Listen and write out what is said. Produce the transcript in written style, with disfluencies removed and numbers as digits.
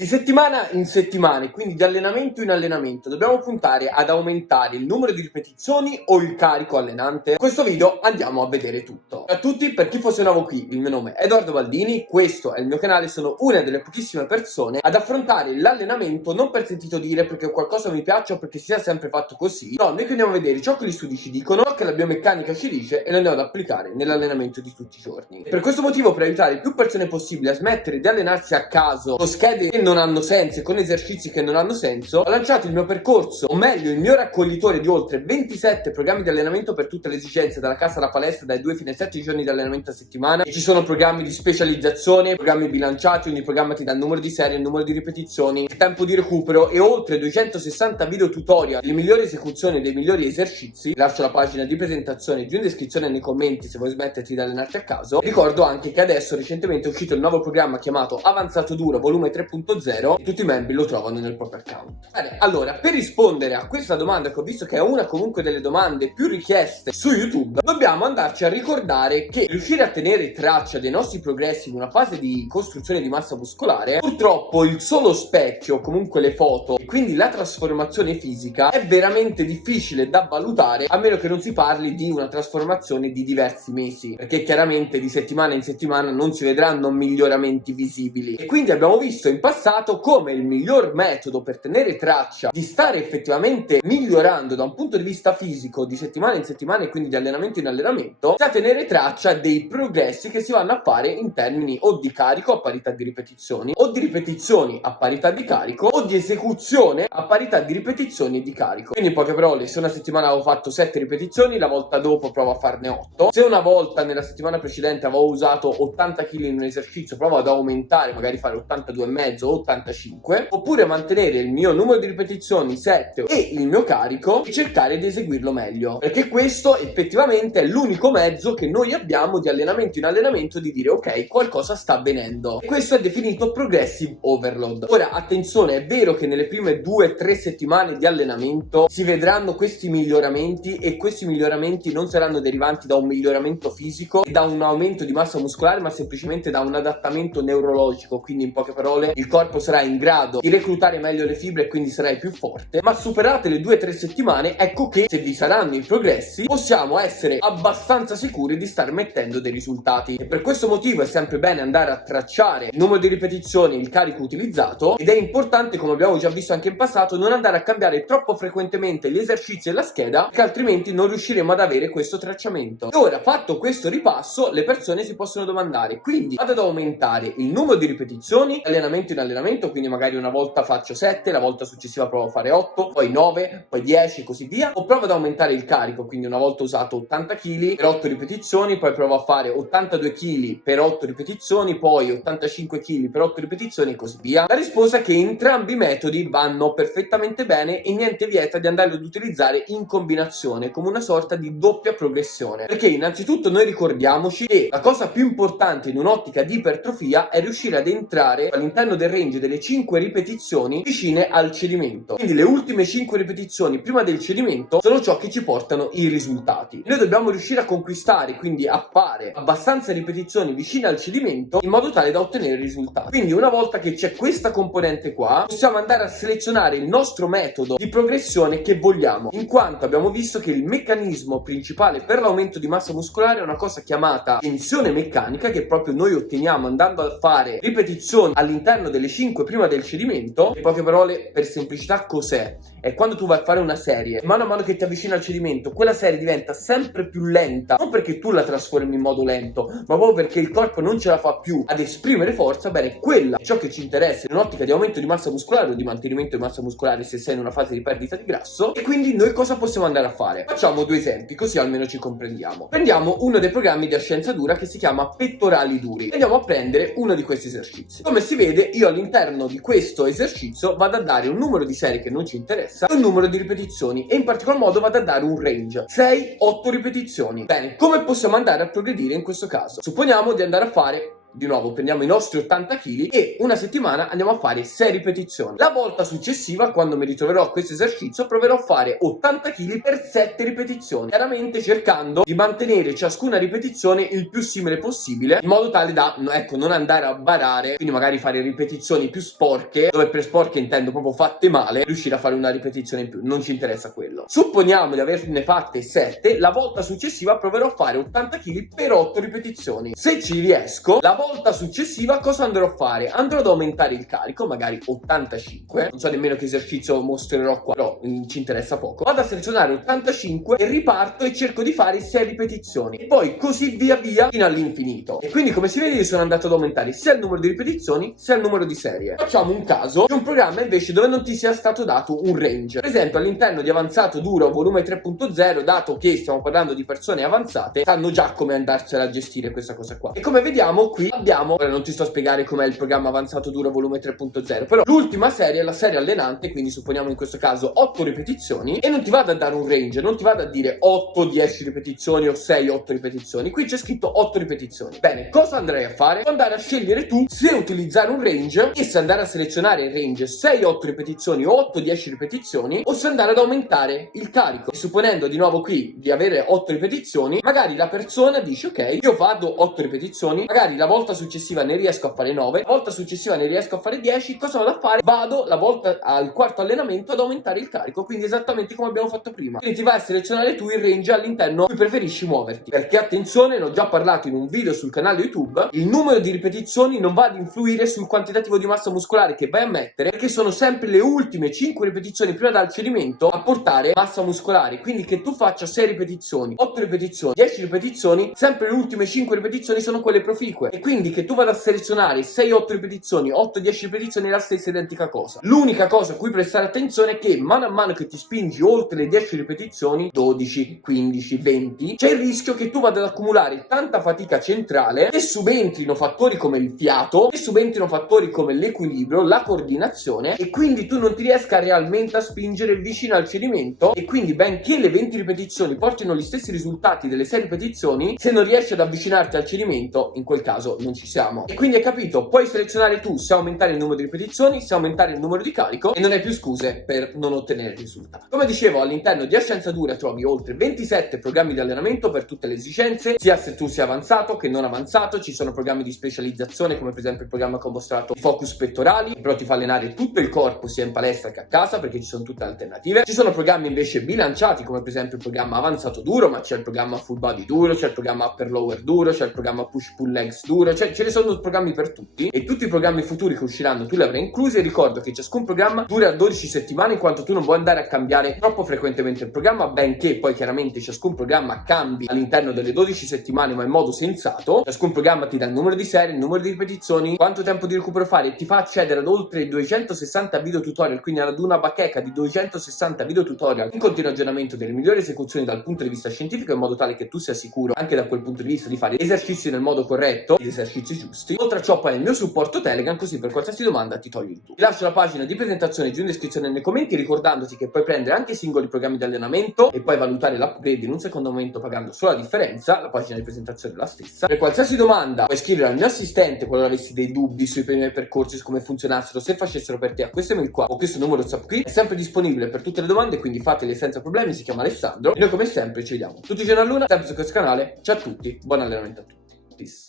Di settimana in settimana, e quindi di allenamento in allenamento, dobbiamo puntare ad aumentare il numero di ripetizioni o il carico allenante? In questo video andiamo a vedere tutto. Ciao a tutti, per chi fosse nuovo qui, il mio nome è Edoardo Baldini, questo è il mio canale, sono una delle pochissime persone ad affrontare l'allenamento non per sentito dire, perché qualcosa mi piace o perché sia sempre fatto così. No, noi andiamo a vedere ciò che gli studi ci dicono, ciò che la biomeccanica ci dice e lo andiamo ad applicare nell'allenamento di tutti i giorni. Per questo motivo, per aiutare più persone possibile a smettere di allenarsi a caso, con schede che non hanno senso e con esercizi che non hanno senso, ho lanciato il mio percorso, o meglio il mio raccoglitore di oltre 27 programmi di allenamento per tutte le esigenze, dalla casa alla palestra, dai 2 fino ai 7 giorni di allenamento a settimana. E ci sono programmi di specializzazione, programmi bilanciati, ogni programma ti dà il numero di serie, il numero di ripetizioni, il tempo di recupero e oltre 260 video tutorial, le migliori esecuzioni dei migliori esercizi. Lascio la pagina di presentazione giù in descrizione e nei commenti se vuoi smetterti di allenarti a caso. Ricordo anche che adesso recentemente è uscito il nuovo programma chiamato Avanzato Duro volume 3.0 e tutti i membri lo trovano nel proprio account. Bene, allora, per rispondere a questa domanda, che ho visto che è una comunque delle domande più richieste su YouTube, dobbiamo andarci a ricordare che riuscire a tenere traccia dei nostri progressi in una fase di costruzione di massa muscolare, purtroppo il solo specchio, o comunque le foto, e quindi la trasformazione fisica, è veramente difficile da valutare, a meno che non si parli di una trasformazione di diversi mesi, perché chiaramente di settimana in settimana non si vedranno miglioramenti visibili. E quindi abbiamo visto in passato come il miglior metodo per tenere traccia di stare effettivamente migliorando da un punto di vista fisico di settimana in settimana e quindi di allenamento in allenamento sia tenere traccia dei progressi che si vanno a fare in termini o di carico a parità di ripetizioni, o di ripetizioni a parità di carico, o di esecuzione a parità di ripetizioni e di carico. Quindi in poche parole, se una settimana avevo fatto 7 ripetizioni, la volta dopo provo a farne 8. Se una volta nella settimana precedente avevo usato 80 kg in un esercizio, provo ad aumentare, magari fare 82,5 o 85, oppure mantenere il mio numero di ripetizioni 7 e il mio carico e cercare di eseguirlo meglio, perché questo effettivamente è l'unico mezzo che noi abbiamo di allenamento in allenamento di dire ok, qualcosa sta avvenendo, e questo è definito progressive overload. Ora attenzione, è vero che nelle prime 2-3 settimane di allenamento si vedranno questi miglioramenti, e questi miglioramenti non saranno derivanti da un miglioramento fisico e da un aumento di massa muscolare, ma semplicemente da un adattamento neurologico. Quindi in poche parole il corpo sarà in grado di reclutare meglio le fibre e quindi sarai più forte. Ma superate le 2-3 settimane, ecco che se vi saranno i progressi possiamo essere abbastanza sicuri di star mettendo dei risultati. E per questo motivo è sempre bene andare a tracciare il numero di ripetizioni e il carico utilizzato, ed è importante, come abbiamo già visto anche in passato, non andare a cambiare troppo frequentemente gli esercizi e la scheda, perché altrimenti non riusciremo ad avere questo tracciamento. E ora, fatto questo ripasso, le persone si possono domandare: quindi vado ad aumentare il numero di ripetizioni allenamento in allenamento, quindi magari una volta faccio 7, la volta successiva provo a fare 8, poi 9, poi 10 e così via, o provo ad aumentare il carico, quindi una volta ho usato 80 kg per 8 ripetizioni, poi provo a fare 82 kg per 8 ripetizioni, poi 85 kg per 8 ripetizioni e così via. La risposta è che entrambi i metodi vanno perfettamente bene e niente vieta di andarli ad utilizzare in combinazione come una sorta di doppia progressione, perché innanzitutto noi ricordiamoci che la cosa più importante in un'ottica di ipertrofia è riuscire ad entrare all'interno del range delle 5 ripetizioni vicine al cedimento. Quindi le ultime 5 ripetizioni prima del cedimento sono ciò che ci portano i risultati. Noi dobbiamo riuscire a conquistare, quindi a fare abbastanza ripetizioni vicine al cedimento in modo tale da ottenere risultati. Quindi una volta che c'è questa componente qua, possiamo andare a selezionare il nostro metodo di progressione che vogliamo, in quanto abbiamo visto che il meccanismo principale per l'aumento di massa muscolare è una cosa chiamata tensione meccanica, che proprio noi otteniamo andando a fare ripetizioni all'interno delle 5 prima del cedimento. In poche parole, per semplicità, cos'è? È quando tu vai a fare una serie, mano a mano che ti avvicini al cedimento, quella serie diventa sempre più lenta, non perché tu la trasformi in modo lento, ma proprio perché il corpo non ce la fa più ad esprimere forza. Bene, quella è ciò che ci interessa in un'ottica di aumento di massa muscolare o di mantenimento di massa muscolare se sei in una fase di perdita di grasso. E quindi noi cosa possiamo andare a fare? Facciamo due esempi, così almeno ci comprendiamo. Prendiamo uno dei programmi di Ascienza Dura che si chiama Pettorali Duri. Andiamo a prendere uno di questi esercizi. Come si vede, io all'interno di questo esercizio vado a dare un numero di serie che non ci interessa e un numero di ripetizioni, e in particolar modo vado a dare un range 6-8 ripetizioni. Bene, come possiamo andare a progredire in questo caso? Supponiamo di andare a fare di nuovo prendiamo i nostri 80 kg e una settimana andiamo a fare 6 ripetizioni. La volta successiva, quando mi ritroverò a questo esercizio, proverò a fare 80 kg per 7 ripetizioni, chiaramente cercando di mantenere ciascuna ripetizione il più simile possibile, in modo tale da, ecco, non andare a barare, quindi magari fare ripetizioni più sporche, dove per sporche intendo proprio fatte male, riuscire a fare una ripetizione in più, non ci interessa quello. Supponiamo di averne fatte 7, la volta successiva proverò a fare 80 kg per 8 ripetizioni. Se ci riesco, la volta successiva cosa andrò a fare? Andrò ad aumentare il carico, magari 85, non so nemmeno che esercizio mostrerò qua, però ci interessa poco. Vado a selezionare 85 e riparto e cerco di fare 6 ripetizioni e poi così via via fino all'infinito. E quindi, come si vede, io sono andato ad aumentare sia il numero di ripetizioni sia il numero di serie. Facciamo un caso di un programma invece dove non ti sia stato dato un range. Per esempio, all'interno di avanzato duro volume 3.0, dato che stiamo parlando di persone avanzate, sanno già come andarsela a gestire questa cosa qua. E come vediamo qui abbiamo, ora non ti sto a spiegare com'è il programma avanzato duro volume 3.0, però l'ultima serie è la serie allenante, quindi supponiamo in questo caso 8 ripetizioni, e non ti vado a dare un range, non ti vado a dire 8-10 ripetizioni o 6-8 ripetizioni, qui c'è scritto 8 ripetizioni. Bene, cosa andrei a fare? Andare a scegliere tu se utilizzare un range e se andare a selezionare il range 6-8 ripetizioni o 8-10 ripetizioni, o se andare ad aumentare il carico. E supponendo di nuovo qui di avere 8 ripetizioni, magari la persona dice ok, io vado 8 ripetizioni, magari la volta successiva ne riesco a fare 9, la volta successiva ne riesco a fare 10, cosa vado a fare? Vado la volta al quarto allenamento ad aumentare il carico, quindi esattamente come abbiamo fatto prima. Quindi ti vai a selezionare tu il range all'interno cui preferisci muoverti, perché attenzione, ne ho già parlato in un video sul canale YouTube, il numero di ripetizioni non va ad influire sul quantitativo di massa muscolare che vai a mettere, perché sono sempre le ultime 5 ripetizioni prima dal cedimento a portare massa muscolare. Quindi che tu faccia 6 ripetizioni, 8 ripetizioni, 10 ripetizioni, sempre le ultime 5 ripetizioni sono quelle proficue, e quindi che tu vada a selezionare 6-8 ripetizioni, 8-10 ripetizioni è la stessa identica cosa. L'unica cosa a cui prestare attenzione è che mano a mano che ti spingi oltre le 10 ripetizioni, 12, 15, 20, c'è il rischio che tu vada ad accumulare tanta fatica centrale e subentrino fattori come il fiato, e subentrino fattori come l'equilibrio, la coordinazione, e quindi tu non ti riesca realmente a spingere vicino al cedimento, e quindi benché le 20 ripetizioni portino gli stessi risultati delle 6 ripetizioni, se non riesci ad avvicinarti al cedimento, in quel caso non ci siamo. E quindi hai capito, puoi selezionare tu se aumentare il numero di ripetizioni, se aumentare il numero di carico, e non hai più scuse per non ottenere il risultato. Come dicevo, all'interno di Ascienza Dura trovi oltre 27 programmi di allenamento per tutte le esigenze, sia se tu sei avanzato che non avanzato. Ci sono programmi di specializzazione come per esempio il programma che ho mostrato Focus pettorali, però ti fa allenare tutto il corpo sia in palestra che a casa, perché ci sono tutte le alternative. Ci sono programmi invece bilanciati come per esempio il programma avanzato duro, ma c'è il programma full body duro, c'è il programma upper lower duro, c'è il programma push pull legs duro, cioè ce ne sono programmi per tutti, e tutti i programmi futuri che usciranno tu li avrai inclusi. E ricordo che ciascun programma dura 12 settimane, in quanto tu non vuoi andare a cambiare troppo frequentemente il programma, benché poi chiaramente ciascun programma cambi all'interno delle 12 settimane, ma in modo sensato. Ciascun programma ti dà il numero di serie, il numero di ripetizioni, quanto tempo di recupero fare, e ti fa accedere ad oltre 260 video tutorial, quindi ad una bacheca di 260 video tutorial in continuo aggiornamento delle migliori esecuzioni dal punto di vista scientifico, in modo tale che tu sia sicuro anche da quel punto di vista di fare esercizi nel modo corretto, gli esercizi giusti. Oltre a ciò poi il mio supporto Telegram, così per qualsiasi domanda ti togli il dubbio. Ti lascio la pagina di presentazione giù in descrizione nei commenti, ricordandoti che puoi prendere anche i singoli programmi di allenamento e poi valutare l'upgrade in un secondo momento pagando solo la differenza. La pagina di presentazione è la stessa. Per qualsiasi domanda puoi scrivere al mio assistente qualora avessi dei dubbi sui primi percorsi, su come funzionassero, se facessero per te, a questo email qua o questo numero WhatsApp qui. È sempre disponibile per tutte le domande, quindi fatele senza problemi. Si chiama Alessandro e noi come sempre ci vediamo tutti i giorni a luna sempre su questo canale. Ciao a tutti, buon allenamento a tutti, peace.